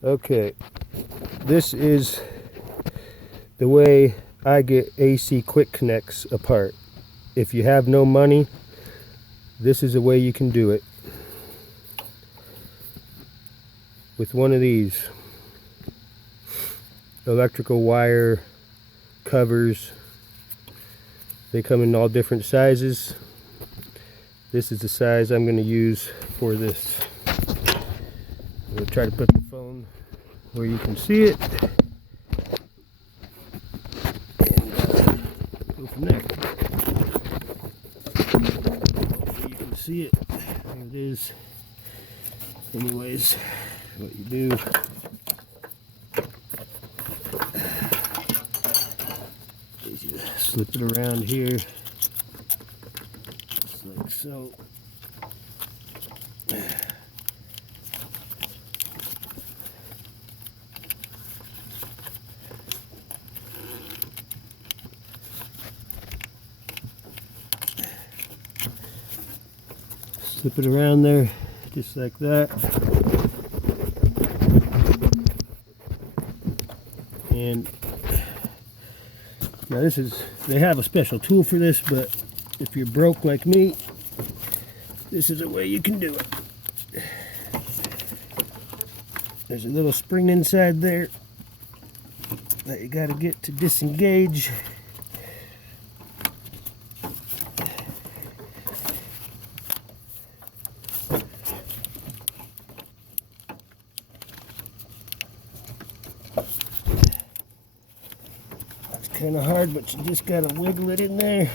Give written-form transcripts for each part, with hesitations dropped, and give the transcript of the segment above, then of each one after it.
Okay, this is the way I get AC quick connects apart. If you have no money, this is a way you can do it. With one of these electrical wire covers. They come in all different sizes. This is the size I'm going to use for this. I'm going to try to put the phone where you can see it. And go from there. Hopefully you can see it. There it is. Anyways, what you do, is you slip it around here, just like so. Slip it around there, just like that. And now they have a special tool for this, but if you're broke like me, this is a way you can do it. There's a little spring inside there that you gotta get to disengage. It's kind of hard, but you just gotta wiggle it in there.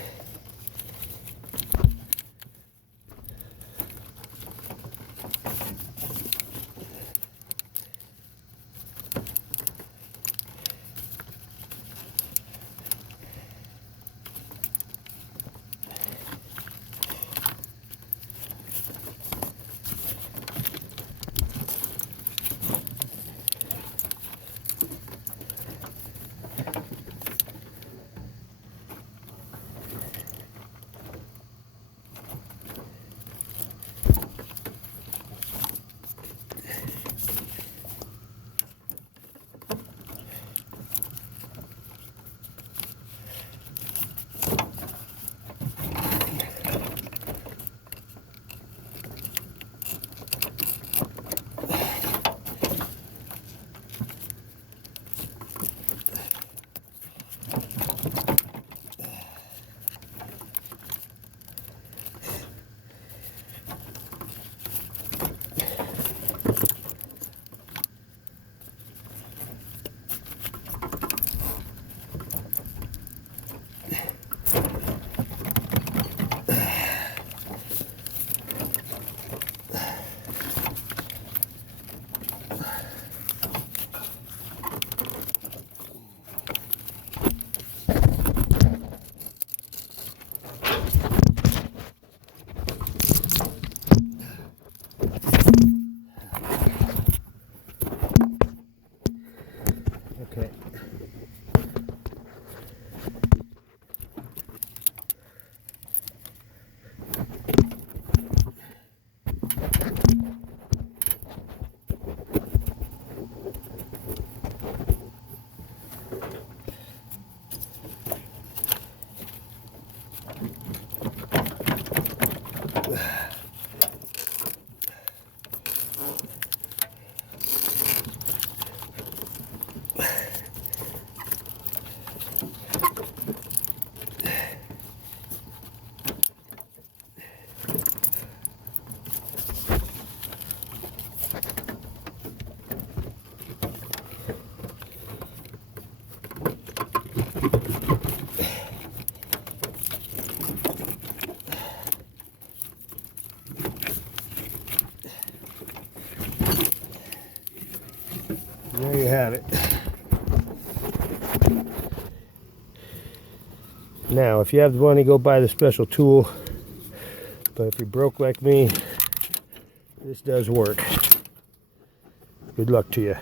Okay. There you have it. Now, if you have the money, go buy the special tool. But if you're broke like me, this does work. Good luck to you.